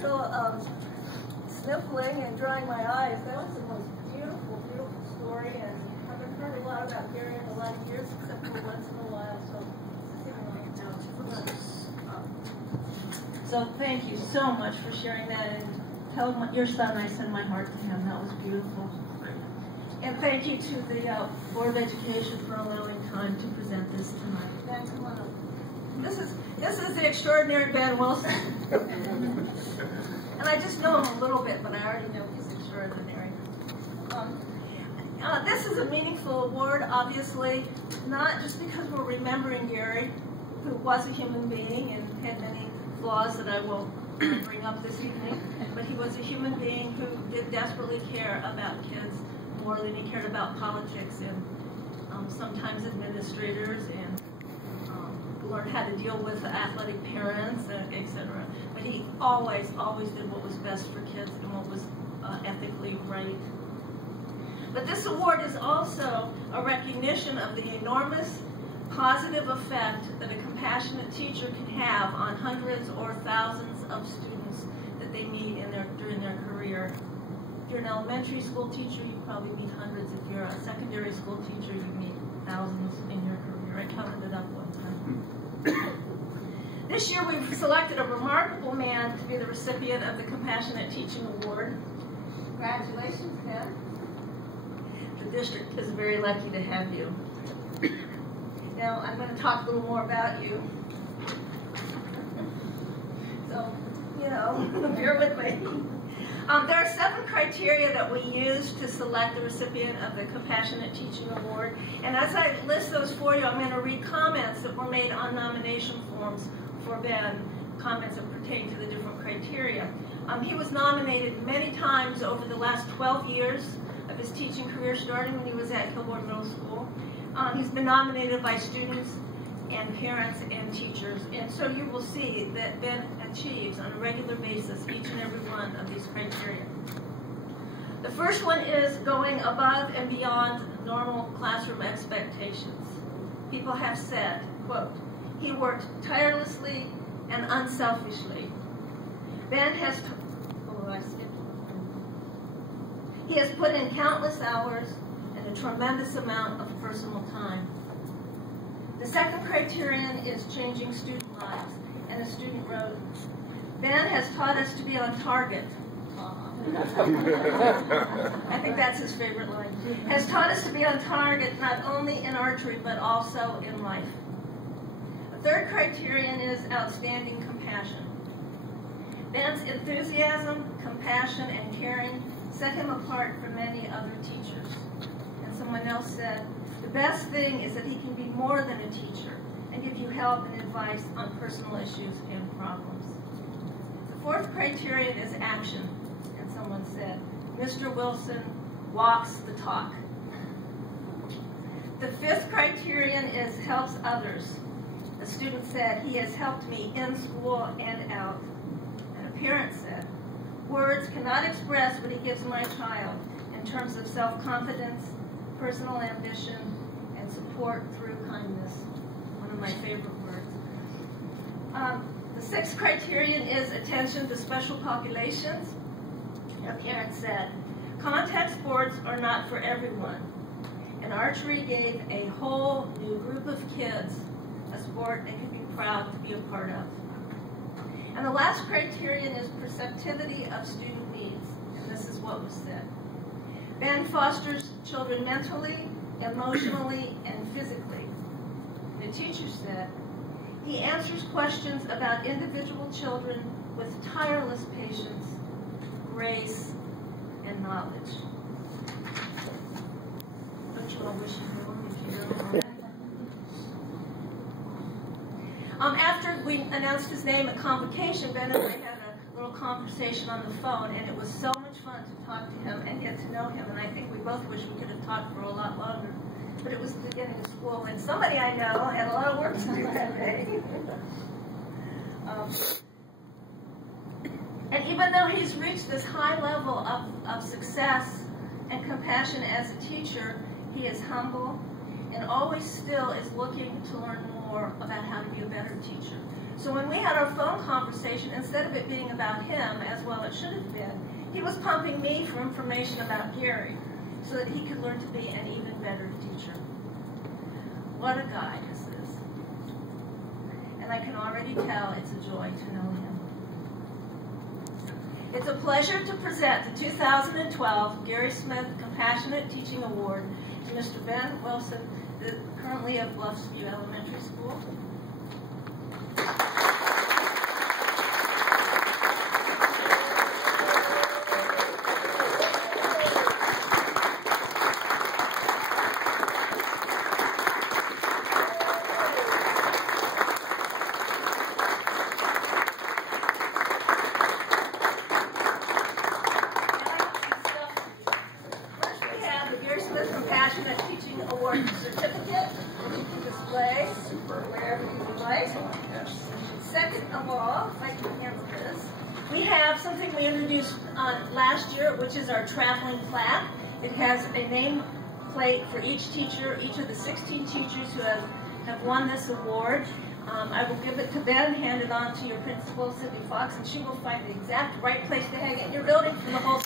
still sniffling and drying my eyes. That was the most beautiful, beautiful story, and I haven't heard a lot about Gary in a lot of years, except for once in a while, so So thank you so much for sharing that, and tell your son I send my heart to him. That was beautiful. And thank you to the Board of Education for allowing time to present this tonight. This is the extraordinary Ben Wilson. And I just know him a little bit, but I already know he's extraordinary. This is a meaningful award, obviously, not just because we're remembering Gary, who was a human being and had many flaws that I will bring up this evening, but he was a human being who did desperately care about kids more than he cared about politics and sometimes administrators, and learned how to deal with athletic parents, etc. But he always did what was best for kids and what was ethically right. But this award is also a recognition of the enormous positive effect that a compassionate teacher can have on hundreds or thousands of students that they meet during their career. If you're an elementary school teacher, you probably meet hundreds. If you're a secondary school teacher, you meet thousands in your career. I counted it up one time. This year we've selected a remarkable man to be the recipient of the Compassionate Teaching Award. Congratulations, Ben. The district is very lucky to have you. Now I'm going to talk a little more about you. So, bear with me. There are 7 criteria that we use to select the recipient of the Compassionate Teaching Award. And as I list those for you, I'm going to read comments that were made on nomination forms for Ben, comments that pertain to the different criteria. He was nominated many times over the last 12 years of his teaching career, starting when he was at Kilbourne Middle School. He's been nominated by students and parents and teachers, and so you will see that Ben achieves on a regular basis each and every one of these criteria. The first one is going above and beyond normal classroom expectations. People have said, quote, he worked tirelessly and unselfishly. Ben has, he has put in countless hours and a tremendous amount of personal time. The second criterion is changing student lives, and a student wrote, Ben has taught us to be on target. I think that's his favorite line. Has taught us to be on target not only in archery, but also in life. The third criterion is outstanding compassion. Ben's enthusiasm, compassion, and caring set him apart from many other teachers. And someone else said, the best thing is that he can be more than a teacher and give you help and advice on personal issues and problems. The fourth criterion is action. And someone said, Mr. Wilson walks the talk. The fifth criterion is helps others. A student said, he has helped me in school and out. And a parent said, words cannot express what he gives my child in terms of self-confidence, personal ambition, and support through kindness. One of my favorite words. The sixth criterion is attention to special populations. A parent said, contact sports are not for everyone. And archery gave a whole new group of kids a sport they could be proud to be a part of. And the last criterion is perceptivity of student needs. And this is what was said. Ben fosters children mentally, emotionally, and physically. The teacher said, he answers questions about individual children with tireless patience, grace, and knowledge. Don't you all wish you knew him if you know him? After we announced his name at convocation, Ben and I had a little conversation on the phone, and it was so much fun to talk to him and get to know him, and I think we both wish we could have talked for a lot longer. But it was the beginning of school, and somebody I know had a lot of work to do that day. And even though he's reached this high level of success and compassion as a teacher, he is humble and always still is looking to learn more about how to be a better teacher. So when we had our phone conversation, instead of it being about him, as well it should have been, he was pumping me for information about Gary so that he could learn to be an even better teacher. What a guy this is. And I can already tell it's a joy to know him. It's a pleasure to present the 2012 Gary Smith Compassionate Teaching Award to Mr. Ben Wilson, currently of Bluffsview Elementary School. Compassionate Teaching Award certificate, which you can display wherever you would like. Second of all, if I can handle this, we have something we introduced last year, which is our traveling plaque. It has a name plate for each teacher, each of the 16 teachers who have won this award. I will give it to Ben, hand it on to your principal, Cindy Fox, and she will find the exact right place to hang it in your building for the whole